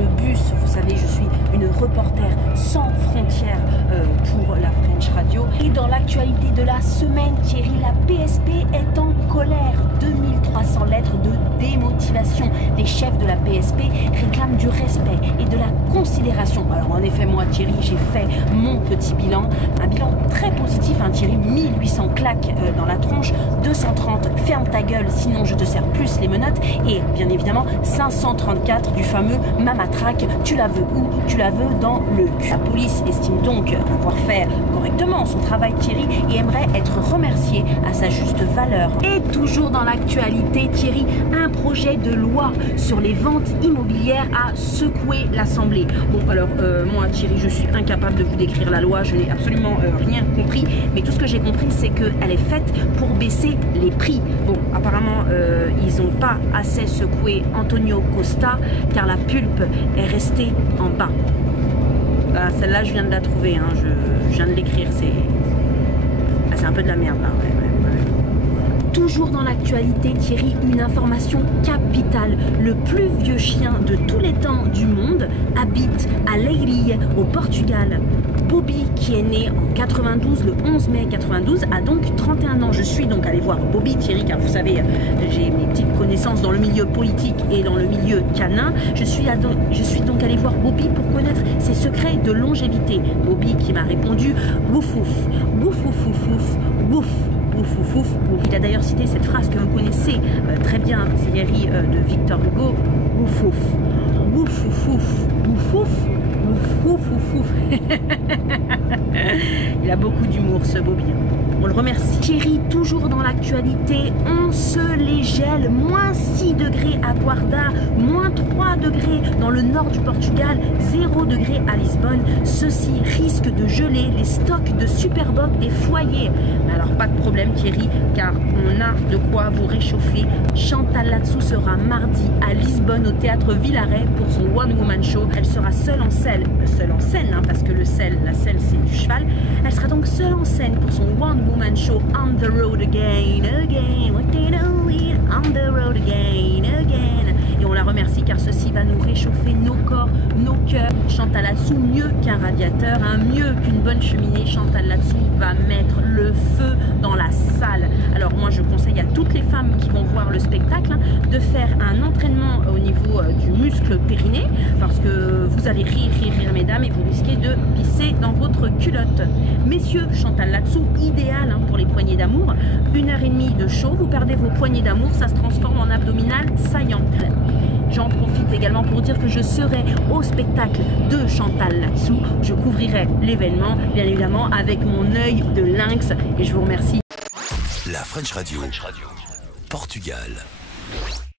le bus. Vous savez, je suis une reporter sans frontières pour la French Radio. Et dans l'actualité de la semaine, Thierry, la PSP est en colère. 2300 lettres de démotivation. Les chefs de la PSP réclament du respect et de la considération. Alors en effet, moi Thierry, j'ai fait mon petit bilan. Un bilan très positif, hein, Thierry. 1800 claques dans la tronche, 230 ferme ta gueule, sinon je te serre plus les menottes. Et bien évidemment, 534 du fameux mamatraque. Tu la veux où? Tu la veux dans le cul. La police estime donc avoir fait correctement son travail, Thierry, et aimerait être remerciée à sa juste valeur. Et toujours dans l'actualité, Thierry, un projet de loi sur les ventes immobilières a secoué l'Assemblée. Bon, alors, moi, Thierry, je suis incapable de vous décrire la loi, je n'ai absolument rien compris, mais tout ce que j'ai compris, c'est qu'elle est faite pour baisser les prix. Bon, apparemment, ils n'ont pas assez secoué Antonio Costa, car la pulpe est restée en bas. Voilà, celle-là, je viens de la trouver, hein, je viens de l'écrire, c'est un peu de la merde, là, ouais. Toujours dans l'actualité, Thierry, une information capitale. Le plus vieux chien de tous les temps du monde habite à Leiria, au Portugal. Bobby, qui est né en 92, le 11 mai 92, a donc 31 ans. Je suis donc allée voir Bobby, Thierry, car vous savez, j'ai mes petites connaissances dans le milieu politique et dans le milieu canin. Je suis donc allée voir Bobby pour connaître ses secrets de longévité. Bobby qui m'a répondu « Wouf wouf, wouf wouf wouf wouf, wouf ». Ouf, ouf, ouf, ouf. Il a d'ailleurs cité cette phrase que vous connaissez très bien, Thierry, de Victor Hugo. Ouf, ouf, ouf, ouf, ouf, ouf, ouf, ouf, ouf, ouf, ouf. Il a beaucoup d'humour, ce Bobby. On le remercie. Thierry, toujours dans l'actualité, on se les gèle. Moins 6 degrés à Guarda, moins 3 degrés dans le nord du Portugal, 0 degrés à Lisbonne. Ceci risque de geler les stocks de Superboc des foyers. Alors pas de problème Thierry, car on a de quoi vous réchauffer. Chantal Latsou sera mardi à Lisbonne au théâtre Villaret pour son One Woman Show. Elle sera seule en scène, hein, parce que la selle c'est du cheval. Elle sera donc seule en scène pour son One Woman Show On the Road Again, what they do it, on the road again. Et on la remercie car ceci va nous réchauffer nos corps, nos cœurs. Chantal Latsou, mieux qu'un radiateur, hein, mieux qu'une bonne cheminée, Chantal Latsou va mettre le feu dans la salle. Alors moi je conseille à toutes les femmes qui vont voir le spectacle, hein, de faire un entraînement au niveau du muscle périnée, parce que vous allez rire mesdames, et vous risquez de pisser dans votre culotte. Messieurs, Chantal Latsou, idéal, hein, pour les poignées d'amour. 1h30 de show, vous perdez vos poignées d'amour, ça se transforme en abdominal saillant. J'en profite également pour dire que je serai au spectacle de Chantal Latsou. Je couvrirai l'événement, bien évidemment, avec mon œil de lynx. Et je vous remercie. La French Radio. Portugal.